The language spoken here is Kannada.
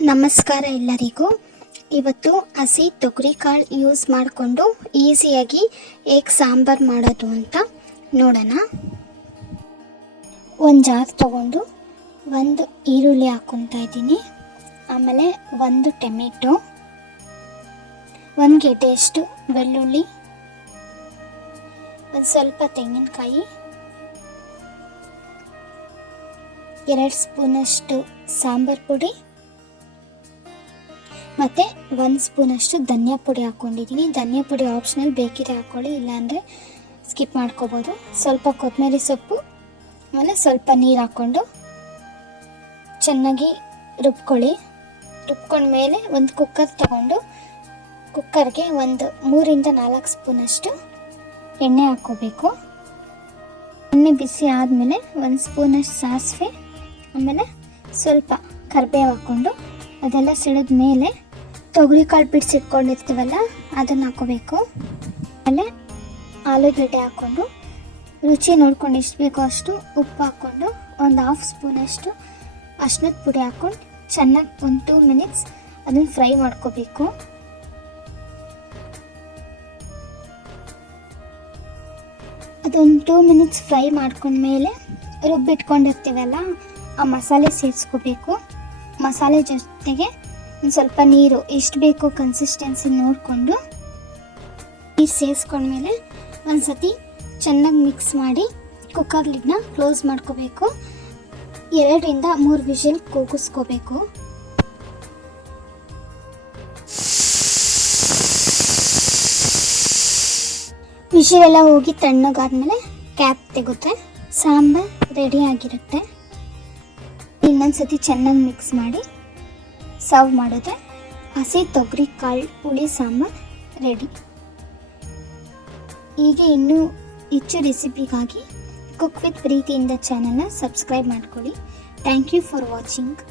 ನಮಸ್ಕಾರ ಎಲ್ಲರಿಗೂ. ಇವತ್ತು ಹಸಿ ತೊಗರಿಕಾಳು ಯೂಸ್ ಮಾಡಿಕೊಂಡು ಈಸಿಯಾಗಿ ಹೇಗೆ ಸಾಂಬಾರು ಮಾಡೋದು ಅಂತ ನೋಡೋಣ. ಒಂದು ಜಾರ್ ತೊಗೊಂಡು ಒಂದು ಈರುಳ್ಳಿ ಹಾಕ್ಕೊತಾ ಇದ್ದೀನಿ. ಆಮೇಲೆ ಒಂದು ಟೊಮೆಟೊ, ಒಂದು ಗೆಡ್ಡೆಯಷ್ಟು ಬೆಳ್ಳುಳ್ಳಿ, ಒಂದು ಸ್ವಲ್ಪ ತೆಂಗಿನಕಾಯಿ, 2 ಸ್ಪೂನಷ್ಟು ಸಾಂಬಾರು ಪುಡಿ ಮತ್ತು 1 ಸ್ಪೂನಷ್ಟು ಧನಿಯಾ ಪುಡಿ ಹಾಕ್ಕೊಂಡಿದ್ದೀನಿ. ಧನಿಯಾ ಪುಡಿ ಆಪ್ಷನಲ್, ಬೇಕಿದ್ರೆ ಹಾಕ್ಕೊಳ್ಳಿ, ಇಲ್ಲಾಂದರೆ ಸ್ಕಿಪ್ ಮಾಡ್ಕೋಬೋದು. ಸ್ವಲ್ಪ ಕೊತ್ತಂಬರಿ ಸೊಪ್ಪು, ಆಮೇಲೆ ಸ್ವಲ್ಪ ನೀರು ಹಾಕ್ಕೊಂಡು ಚೆನ್ನಾಗಿ ರುಬ್ಕೊಳ್ಳಿ. ರುಬ್ಕೊಂಡ್ಮೇಲೆ ಒಂದು ಕುಕ್ಕರ್ ತೊಗೊಂಡು ಕುಕ್ಕರ್ಗೆ ಒಂದು 3ರಿಂದ 4 ಸ್ಪೂನಷ್ಟು ಎಣ್ಣೆ ಹಾಕ್ಕೋಬೇಕು. ಎಣ್ಣೆ ಬಿಸಿ ಆದಮೇಲೆ 1 ಸ್ಪೂನಷ್ಟು ಸಾಸಿವೆ, ಆಮೇಲೆ ಸ್ವಲ್ಪ ಕರಿಬೇವು ಹಾಕ್ಕೊಂಡು ಅದೆಲ್ಲ ಸಿಡಿದ ಮೇಲೆ ತೊಗರಿಕಾಳು ಬಿಡಿಸಿಟ್ಕೊಂಡಿರ್ತೀವಲ್ಲ ಅದನ್ನು ಹಾಕೋಬೇಕು. ಆಮೇಲೆ ಆಲೂಗಡ್ಡೆ ಹಾಕ್ಕೊಂಡು ರುಚಿ ನೋಡ್ಕೊಂಡು ಎಷ್ಟು ಬೇಕೋ ಅಷ್ಟು ಉಪ್ಪು ಹಾಕ್ಕೊಂಡು ಒಂದು 1/2 ಸ್ಪೂನಷ್ಟು ಅರಿಶಿನದ ಪುಡಿ ಹಾಕ್ಕೊಂಡು ಚೆನ್ನಾಗಿ ಒಂದು 2 ಮಿನಿಟ್ಸ್ ಅದನ್ನು ಫ್ರೈ ಮಾಡ್ಕೋಬೇಕು. ಅದೊಂದು 2 ಮಿನಿಟ್ಸ್ ಫ್ರೈ ಮಾಡ್ಕೊಂಡ್ಮೇಲೆ ರುಬ್ಬಿಟ್ಕೊಂಡಿರ್ತೀವಲ್ಲ ಆ ಮಸಾಲೆ ಸೇರಿಸ್ಕೋಬೇಕು. ಮಸಾಲೆ ಜೊತೆಗೆ ಒಂದು ಸ್ವಲ್ಪ ನೀರು ಎಷ್ಟು ಬೇಕೋ ಕನ್ಸಿಸ್ಟೆನ್ಸಿ ನೋಡಿಕೊಂಡು ನೀರು ಸೇರಿಸ್ಕೊಂಡ್ಮೇಲೆ ಒಂದು ಸತಿ ಚೆನ್ನಾಗಿ ಮಿಕ್ಸ್ ಮಾಡಿ ಕುಕ್ಕರ್ ಲಿಡ್ನ ಕ್ಲೋಸ್ ಮಾಡ್ಕೋಬೇಕು. 2ರಿಂದ 3 ವಿಷಲ್ ಕೂಗಿಸ್ಕೋಬೇಕು. ವಿಷಲೆಲ್ಲ ಹೋಗಿ ತಣ್ಣಗಾದ್ಮೇಲೆ ಕ್ಯಾಪ್ ತೆಗುತ್ತೆ. ಸಾಂಬಾರು ರೆಡಿ ಆಗಿರುತ್ತೆ. ಇನ್ನೊಂದು ಸತಿ ಚೆನ್ನಾಗಿ ಮಿಕ್ಸ್ ಮಾಡಿ ಸರ್ವ್ ಮಾಡಿದ್ರೆ ಹಸಿ ತೊಗರಿಕಾಳು ಹುಳಿ ಸಾಂಬಾರು ರೆಡಿ. ಹೀಗೆ ಇನ್ನೂ ಹೆಚ್ಚು ರೆಸಿಪಿಗಾಗಿ ಕುಕ್ ವಿತ್ ಪ್ರೀತಿಯಿಂದ ಚಾನಲ್ನ ಸಬ್ಸ್ಕ್ರೈಬ್ ಮಾಡ್ಕೊಳ್ಳಿ. Thank you for watching.